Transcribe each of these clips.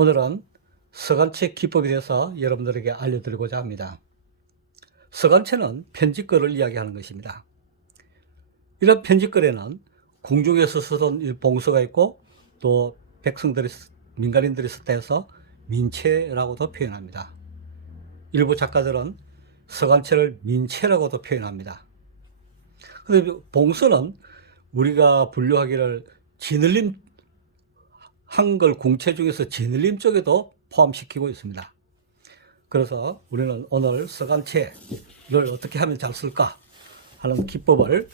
오늘은 서간체 기법에 대해서 여러분들에게 알려드리고자 합니다. 서간체는 편집글을 이야기하는 것입니다. 이런 편집글에는 궁중에서 쓰던 봉서가 있고 또 백성들이, 민간인들이 썼다 해서 민체라고도 표현합니다. 일부 작가들은 서간체를 민체라고도 표현합니다. 근데 봉서는 우리가 분류하기를 진을림, 한글 궁체 중에서 진을림 쪽에도 포함시키고 있습니다. 그래서 우리는 오늘 서간체를 어떻게 하면 잘 쓸까 하는 기법을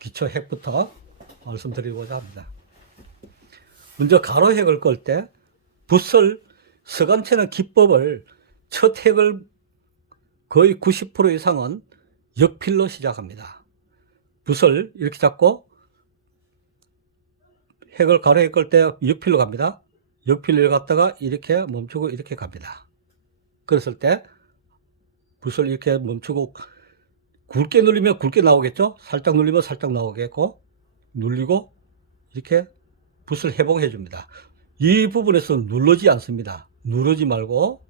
기초핵부터 말씀드리고자 합니다. 먼저 가로핵을 끌 때 붓을, 서간체는 기법을 첫 핵을 거의 90% 이상은 역필로 시작합니다. 붓을 이렇게 잡고 핵을 가로핵 끌 때 역필로 갑니다. 역필로 갔다가 이렇게 멈추고 이렇게 갑니다. 그랬을 때 붓을 이렇게 멈추고 굵게 눌리면 굵게 나오겠죠. 살짝 눌리면 살짝 나오겠고, 눌리고 이렇게 붓을 해봉해 줍니다. 이 부분에서 누르지 않습니다. 누르지 말고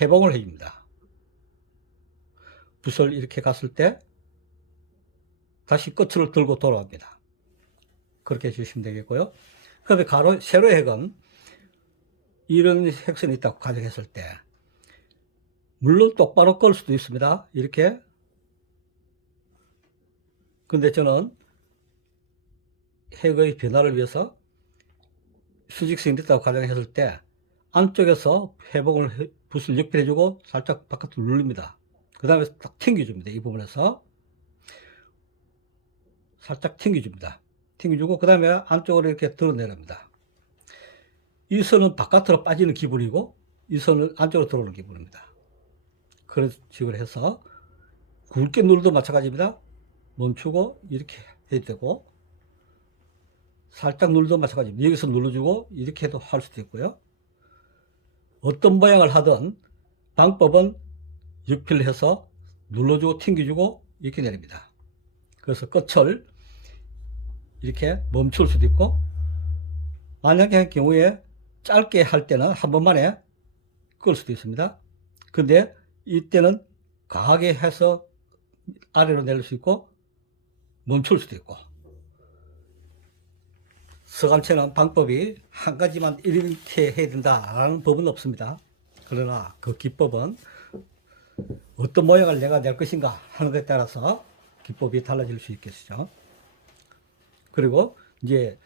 해봉을 해줍니다. 붓을 이렇게 갔을 때 다시 끝을 들고 돌아옵니다. 그렇게 해주시면 되겠고요. 그 다음에 세로 핵은 이런 핵선이 있다고 가정했을 때 물론 똑바로 끌 수도 있습니다. 이렇게. 근데 저는 핵의 변화를 위해서 수직선이 있다고 가정했을 때 안쪽에서 회복을, 붓을 역필해주고 살짝 바깥으로 눌립니다. 그 다음에 딱 튕겨줍니다. 이 부분에서 살짝 튕겨줍니다. 튕겨주고 그 다음에 안쪽으로 이렇게 드러내립니다. 이 선은 바깥으로 빠지는 기분이고 이 선은 안쪽으로 들어오는 기분입니다. 그런 식으로 해서 굵게 눌러도 마찬가지입니다. 멈추고 이렇게 해도 되고 살짝 눌러도 마찬가지입니다. 여기서 눌러주고 이렇게 해도 할 수도 있고요. 어떤 모양을 하든 방법은 역필을 해서 눌러주고 튕겨주고 이렇게 내립니다. 그래서 끝을 이렇게 멈출 수도 있고, 만약에 할 경우에 짧게 할 때는 한 번만에 끌 수도 있습니다. 근데 이때는 강하게 해서 아래로 내릴 수 있고 멈출 수도 있고, 서간체는 방법이 한 가지만 이렇게 해야 된다라는 법은 없습니다. 그러나 그 기법은 어떤 모양을 내가 낼 것인가 하는 것에 따라서 기법이 달라질 수 있겠죠. 그리고 이제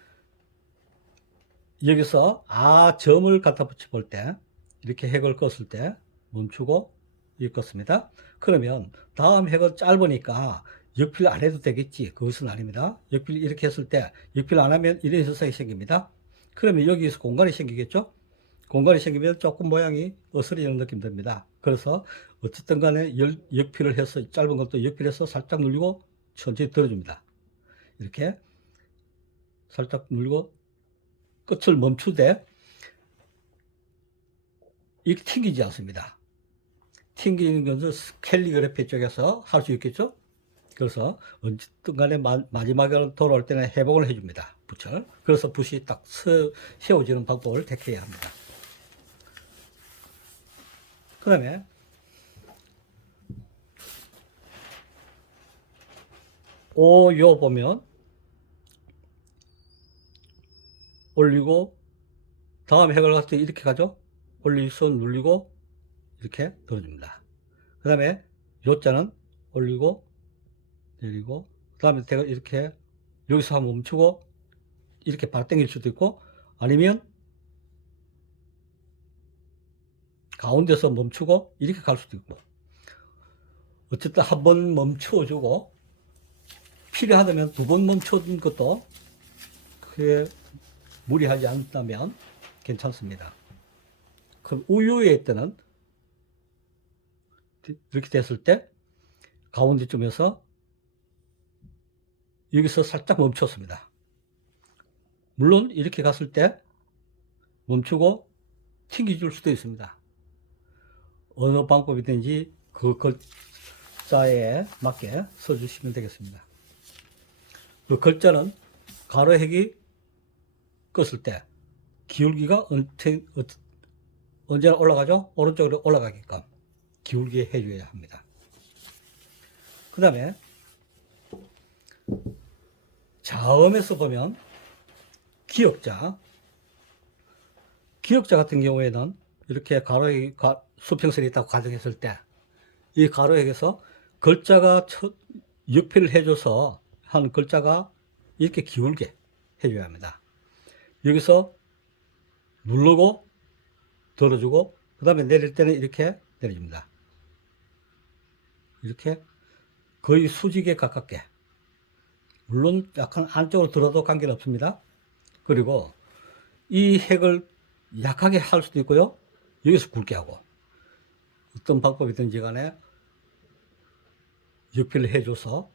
여기서 점을 갖다 붙여 볼 때 이렇게 핵을 껐을 때 멈추고 이렇게 껐습니다. 그러면 다음 핵은 짧으니까 역필 안 해도 되겠지. 그것은 아닙니다. 역필 이렇게 했을 때 역필 안 하면 이런 현상이 생깁니다. 그러면 여기서 공간이 생기겠죠. 공간이 생기면 조금 모양이 어스러지는 느낌 듭니다. 그래서 어쨌든 간에 역필을 해서 짧은 것도 역필해서 살짝 눌리고 천천히 들어줍니다. 이렇게 살짝 눌리고 끝을 멈추되 이렇게 튕기지 않습니다. 튕기는 것은 캘리그래피 쪽에서 할 수 있겠죠. 그래서 어쨌든 간에 마지막에 돌아올 때는 해봉을 해줍니다. 붓을. 그래서 붓이 딱 세워지는 방법을 택해야 합니다. 그 다음에 요 보면 올리고 다음 핵을 갔을 때 이렇게 가죠. 올리서 눌리고 이렇게 들어줍니다. 그 다음에 요자는 올리고 내리고 그 다음에 제가 이렇게 여기서 한번 멈추고 이렇게 발 당길 수도 있고 아니면 가운데서 멈추고 이렇게 갈 수도 있고, 어쨌든 한 번 멈춰주고 필요하다면 두 번 멈춰준 것도 크게 무리하지 않다면 괜찮습니다. 그럼 우유의 때는 이렇게 됐을 때 가운데쯤에서 여기서 살짝 멈췄습니다. 물론 이렇게 갔을 때 멈추고 튕겨줄 수도 있습니다. 어느 방법이든지 그 글자에 맞게 써주시면 되겠습니다. 그 글자는 가로핵이 껐을 때 기울기가 언제나 올라가죠? 오른쪽으로 올라가게끔 기울게 해줘야 합니다. 그 다음에 자음에서 보면 기역자 같은 경우에는 이렇게 가로핵이 수평선이 있다고 가정했을 때 이 가로핵에서 글자가 역필을 해줘서 한 글자가 이렇게 기울게 해줘야 합니다. 여기서 누르고 들어주고 그 다음에 내릴 때는 이렇게 내려줍니다. 이렇게 거의 수직에 가깝게, 물론 약간 안쪽으로 들어도 관계는 없습니다. 그리고 이 핵을 약하게 할 수도 있고요, 여기서 굵게 하고, 어떤 방법이든지 간에 역필을 해줘서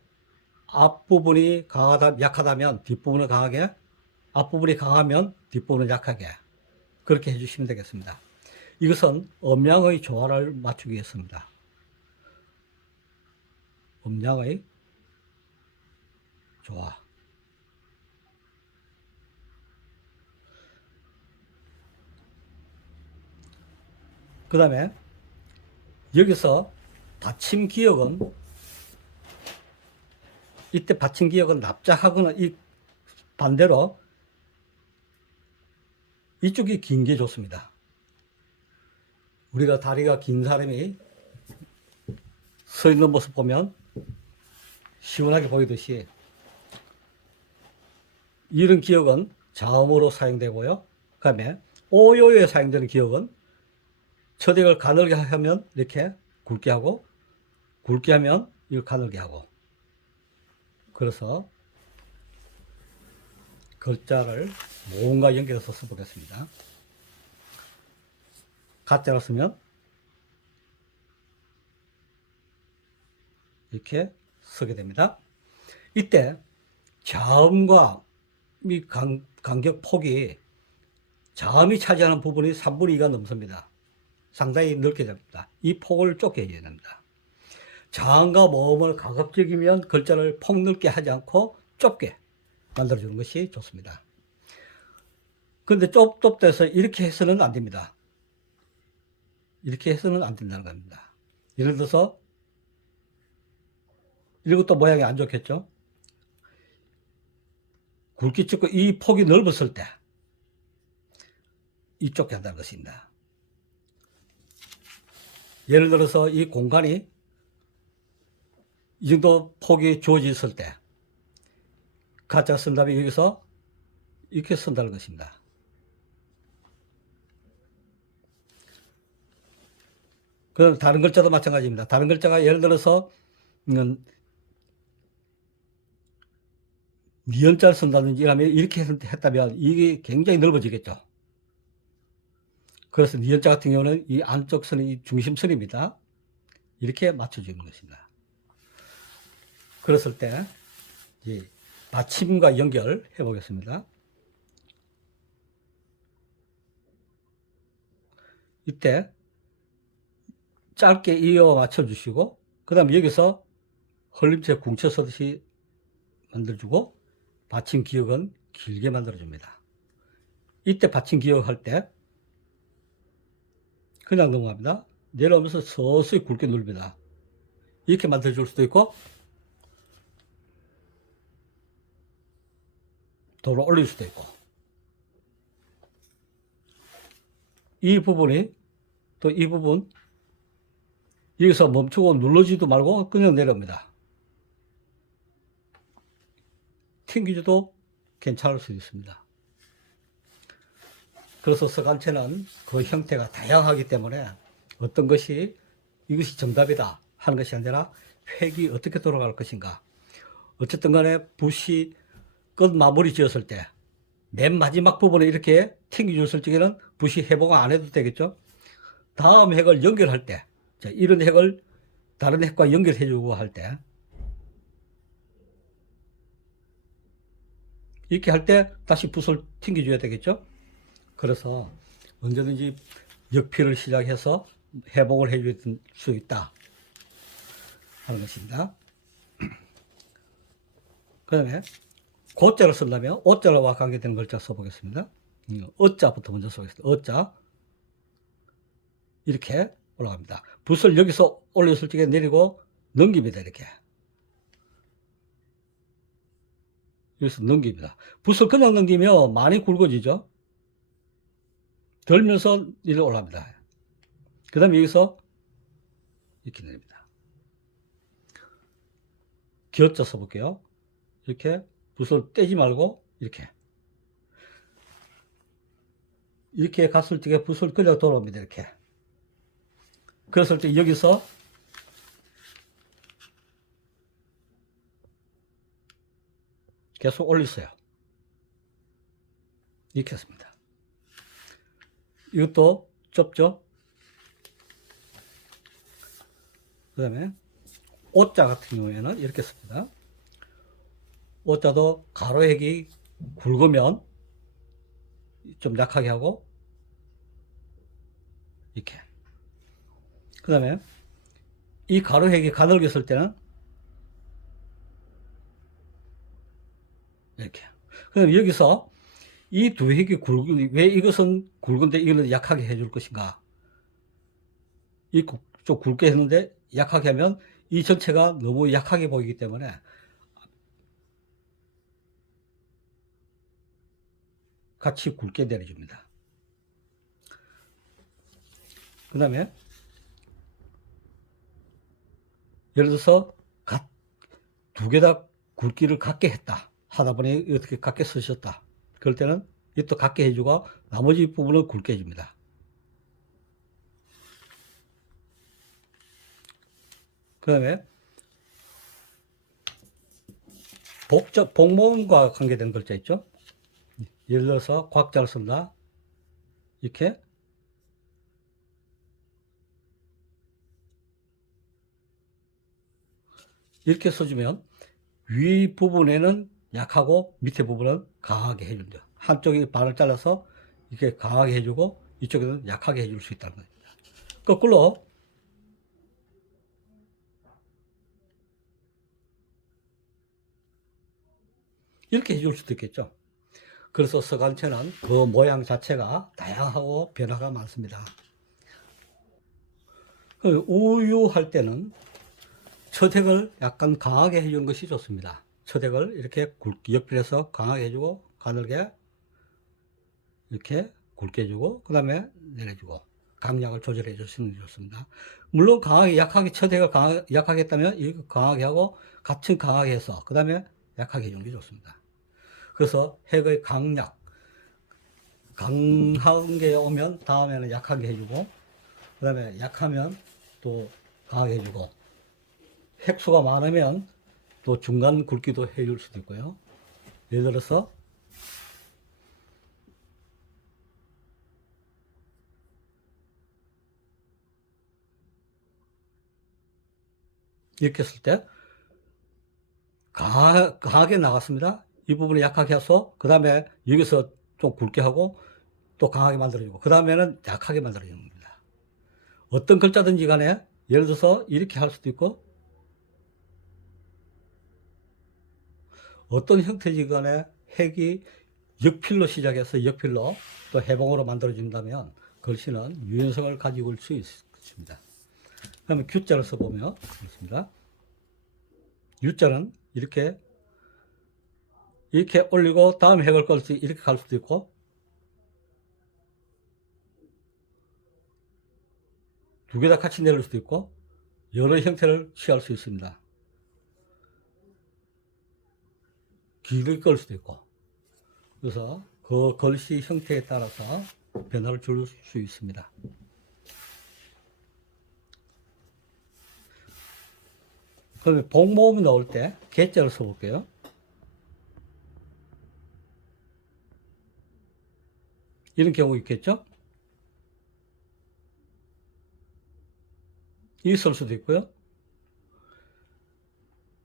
앞부분이 약하다면 뒷부분은 강하게, 앞부분이 강하면 뒷부분은 약하게, 그렇게 해주시면 되겠습니다. 이것은 음량의 조화를 맞추기 위해서입니다. 음량의 조화. 그 다음에 여기서 받침 기역은, 이때 받침 기역은 납작하거나 이 반대로 이쪽이 긴 게 좋습니다. 우리가 다리가 긴 사람이 서 있는 모습 보면 시원하게 보이듯이 이런 기역은 자음으로 사용되고요. 그 다음에 오요에 사용되는 기역은 첫액을 가늘게 하면 이렇게 굵게 하고, 굵게 하면 이걸 가늘게 하고, 그래서 글자를 뭔가 연결해서 써보겠습니다. 가짜로 쓰면 이렇게 쓰게 됩니다. 이때 자음과 이 간격 폭이, 자음이 차지하는 부분이 3분의 2가 넘습니다. 상당히 넓게 잡니다. 이 폭을 좁게 해야 됩니다. 자음과 모음을 가급적이면 글자를 폭넓게 하지 않고 좁게 만들어주는 것이 좋습니다. 그런데 좁돼서 이렇게 해서는 안 됩니다. 이렇게 해서는 안 된다는 겁니다. 예를 들어서 이것도 모양이 안 좋겠죠? 굵게 찍고 이 폭이 넓었을 때 이쪽에 한다는 것입니다. 예를 들어서 이 공간이 이 정도 폭이 주어졌을 때 가짜 쓴 다음에 여기서 이렇게 쓴다는 것입니다. 그럼 다른 글자도 마찬가지입니다. 다른 글자가 예를 들어서 니은자를 쓴다든지 이러면 이렇게 했다면 이게 굉장히 넓어지겠죠. 그래서 니은자 같은 경우는 이 안쪽 선이 중심선입니다. 이렇게 맞춰주는 것입니다. 그랬을 때 이제 받침과 연결해 보겠습니다. 이때 짧게 이어 맞춰주시고, 그 다음에 여기서 흘림체 궁쳐 서듯이 만들어주고, 받침 기역은 길게 만들어줍니다. 이때 받침 기역할 때 그냥 넘어갑니다. 내려오면서 서서히 굵게 누릅니다. 이렇게 만들어줄 수도 있고 도로 올릴 수도 있고, 이 부분이 또 이 부분 여기서 멈추고 눌러지도 말고 그냥 내려옵니다. 튕기지도 괜찮을 수 있습니다. 그래서 서간체는 그 형태가 다양하기 때문에 어떤 것이 이것이 정답이다 하는 것이 아니라 획이 어떻게 돌아갈 것인가. 어쨌든 간에 붓이 끝 마무리 지었을 때 맨 마지막 부분에 이렇게 튕겨줬을 적에는 붓이 회복 안 해도 되겠죠. 다음 획을 연결할 때, 이런 획을 다른 획과 연결해 주고 할 때, 이렇게 할 때 다시 붓을 튕겨줘야 되겠죠. 그래서 언제든지 역필을 시작해서 회복을 해줄 수 있다 하는 것입니다. 그 다음에 고자를 쓴다면 오자와 관계되는 글자 써보겠습니다. 어자부터 먼저 써보겠습니다. 어자. 이렇게 올라갑니다. 붓을 여기서 올렸을 적에 내리고 넘깁니다. 이렇게. 여기서 넘깁니다. 붓을 그냥 넘기면 많이 굵어지죠. 들면서 이렇게 올라갑니다. 그 다음에 여기서 이렇게 내립니다. 기어자 써볼게요. 이렇게 붓을 떼지 말고 이렇게 갔을 적에 붓을 그냥 돌아옵니다. 이렇게. 그랬을 때 여기서 계속 올리세요. 이렇게 했습니다. 이것도 좁죠? 그 다음에 오자 같은 경우에는 이렇게 씁니다. 오자도 가로획이 굵으면 좀 약하게 하고 이렇게. 그 다음에 이 가로획이 가늘게 때는 이렇게. 그 다음에 여기서 이 두 획이 왜 이것은 굵은데 이거는 약하게 해줄 것인가? 좀 굵게 했는데 약하게 하면 이 전체가 너무 약하게 보이기 때문에 같이 굵게 내려줍니다. 그 다음에 예를 들어서 두 개 다 굵기를 같게 했다. 하다 보니 어떻게 같게 쓰셨다. 그럴 때는 이것도 같게 해주고 나머지 부분은 굵게 해줍니다. 그 다음에 복모음과 관계된 글자 있죠. 예를 들어서 곽자를 쓴다. 이렇게 써주면 위 부분에는 약하고 밑에 부분은 강하게 해준다. 한쪽이 반을 잘라서 이렇게 강하게 해주고 이쪽에는 약하게 해줄 수 있다는 겁니다. 거꾸로 이렇게 해줄 수도 있겠죠. 그래서 서간체는 그 모양 자체가 다양하고 변화가 많습니다. 우유할 때는 처택을 약간 강하게 해주는 것이 좋습니다. 처택을 이렇게 옆에서 강하게 해주고 가늘게 이렇게 굵게 해주고 그 다음에 내려주고 강약을 조절해 주시는 게 좋습니다. 물론 강하게 약하게 처택을 약하게 했다면 이렇게 강하게 하고 같이 강하게 해서 그 다음에 약하게 해주는 게 좋습니다. 그래서 핵의 강약 강한 게 오면 다음에는 약하게 해주고 그 다음에 약하면 또 강하게 해주고 핵수가 많으면 또 중간 굵기도 해줄 수도 있고요. 예를 들어서 이렇게 했을 때 강하게 나갔습니다. 이 부분을 약하게 해서 그 다음에 여기서 좀 굵게 하고 또 강하게 만들어주고 그 다음에는 약하게 만들어주는 겁니다. 어떤 글자든지 간에 예를 들어서 이렇게 할 수도 있고 어떤 형태지 간에 핵이 역필로 시작해서 역필로 또 해봉으로 만들어진다면 글씨는 유연성을 가지고 올 수 있습니다. 그러면 Q자를 써보면 그렇습니다. U자는 이렇게 올리고 다음 핵을 걸수 이렇게 갈 수도 있고 두 개 다 같이 내릴 수도 있고 여러 형태를 취할 수 있습니다. 길게 걸 수도 있고 그래서 그 글씨 형태에 따라서 변화를 줄 수 있습니다. 그러면 복모음이 나올 때 개자를 써볼게요. 이런 경우 있겠죠? 있을 수도 있고요.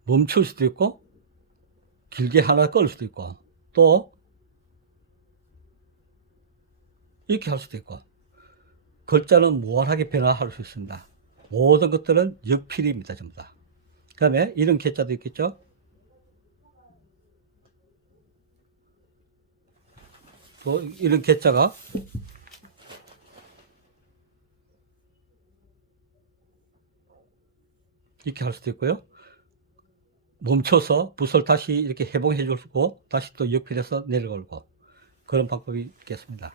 멈출 수도 있고 길게 하나 끌 수도 있고 또 이렇게 할 수도 있고 글자는 무한하게 변화할 수 있습니다. 모든 것들은 역필입니다. 전부 다. 그 다음에 이런 개자도 있겠죠. 또 이런 개자가 이렇게 할 수도 있고요. 멈춰서 붓을 다시 이렇게 해봉해 주고 다시 또 역필해서 내려걸고 그런 방법이 있겠습니다.